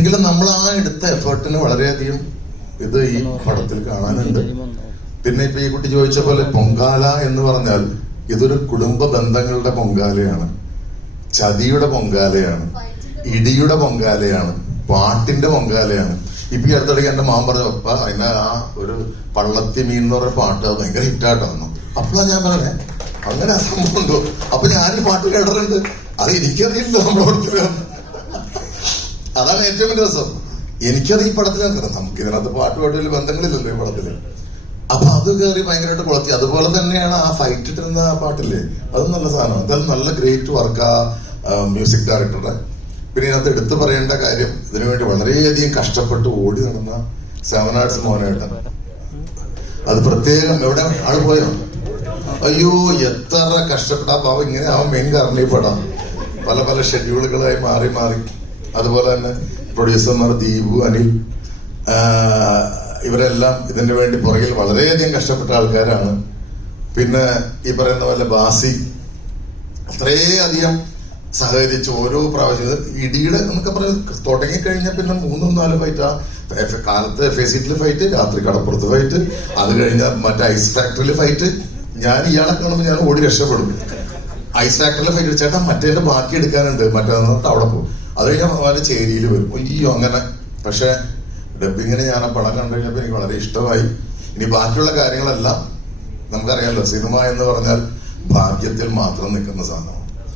എങ്കിലും നമ്മൾ ആ എടുത്ത എഫേർട്ടിന് വളരെയധികം ഇത് ഈ പടത്തിൽ കാണാനുണ്ട്. പിന്നെ ഇപ്പൊ ഈ കുട്ടി ചോദിച്ച പോലെ പൊങ്കാല എന്ന് പറഞ്ഞാൽ ഇതൊരു കുടുംബ ബന്ധങ്ങളുടെ പൊങ്കാലയാണ്, ചതിയുടെ പൊങ്കാലയാണ്, ഇടിയുടെ പൊങ്കാലയാണ്, പാട്ടിന്റെ പൊങ്കാലയാണ്. ഇപ്പൊ ഈ അടുത്തിടയ്ക്ക് എന്റെ മാൻ പറഞ്ഞു, അപ്പ അതിന് ആ ഒരു പള്ളത്തി മീൻ എന്ന് പറഞ്ഞ പാട്ട് അത് ഭയങ്കര ഹിറ്റായിട്ട് വന്നു. അപ്പോഴാണ് ഞാൻ പറഞ്ഞേ അങ്ങനെ സംഭവം ഉണ്ടോ? അപ്പൊ ഞാനൊരു പാട്ട് കേട്ടിട്ടുണ്ട്, അത് എനിക്കറിയില്ല. നമ്മുടെ അതാണ് ഏറ്റവും വലിയ രസം. എനിക്കത് ഈ പടത്തിൽ നമുക്ക് ഇതിനകത്ത് പാട്ടുമായിട്ട് വലിയ ബന്ധങ്ങളില്ലല്ലോ ഈ പടത്തില്. അപ്പൊ അത് കയറി ഭയങ്കരമായിട്ട് കുളത്തി. അതുപോലെ തന്നെയാണ് ആ ഫൈറ്റ് ഇട്ടിരുന്ന ആ പാട്ടില്ലേ, അതും നല്ല സാധനം. എന്തായാലും നല്ല ഗ്രേറ്റ് വർക്ക് ആ മ്യൂസിക് ഡയറക്ടറുടെ. പിന്നെ ഇതിനകത്ത് എടുത്തു പറയേണ്ട കാര്യം, ഇതിനുവേണ്ടി വളരെയധികം കഷ്ടപ്പെട്ട് ഓടി നടന്ന സെവൻ ആർട്സ് മോനേട്ടൻ. അത് പ്രത്യേകം എവിടെ ആള് പോയോ? അയ്യോ എത്ര കഷ്ടപ്പെട്ട ആ പാവം. ഇങ്ങനെ അവൻ മെയിൻ കാരണം ഈ പടം പല പല ഷെഡ്യൂളുകളായി മാറി മാറി. അതുപോലെ തന്നെ പ്രൊഡ്യൂസർമാർ ദീപു, അനിൽ, ഇവരെല്ലാം ഇതിനു വേണ്ടി പുറകിൽ വളരെയധികം കഷ്ടപ്പെട്ട ആൾക്കാരാണ്. പിന്നെ ഈ പറയുന്ന പോലെ ബാസി അത്രയധികം സഹകരിച്ച് ഓരോ പ്രാവശ്യം ഇടിയുടെ നമുക്ക് പറയാം തുടങ്ങിക്കഴിഞ്ഞാൽ പിന്നെ 3-4 ഫൈറ്റ്. ആ കാലത്ത് ഫേസിറ്റിൽ ഫൈറ്റ്, രാത്രി കടപ്പുറത്ത് ഫൈറ്റ്, അത് കഴിഞ്ഞാൽ മറ്റേ ഐസ് ഫാക്ടറിയിൽ ഫൈറ്റ്. ഞാൻ ഇയാളെ കാണുമ്പോൾ ഞാൻ ഓടി രക്ഷപ്പെടും. ഐസ് ഫാക്ടറിയിൽ ഫൈറ്റ്, ചേട്ടാ മറ്റേന്റെ ബാക്കി എടുക്കാനുണ്ട്, മറ്റേന്നിട്ട് അവിടെ പോകും. അത് കഴിഞ്ഞാൽ അവരുടെ ചേരിയിൽ വരും. അയ്യോ അങ്ങനെ. പക്ഷെ ഡബിങ്ങിന് ഞാൻ ആ പടം കണ്ടു കഴിഞ്ഞപ്പോൾ എനിക്ക് വളരെ ഇഷ്ടമായി. ഇനി ബാക്കിയുള്ള കാര്യങ്ങളെല്ലാം നമുക്കറിയാമല്ലോ, സിനിമ എന്ന് പറഞ്ഞാൽ ഭാഗ്യത്തിൽ മാത്രം നിൽക്കുന്ന സാധനം.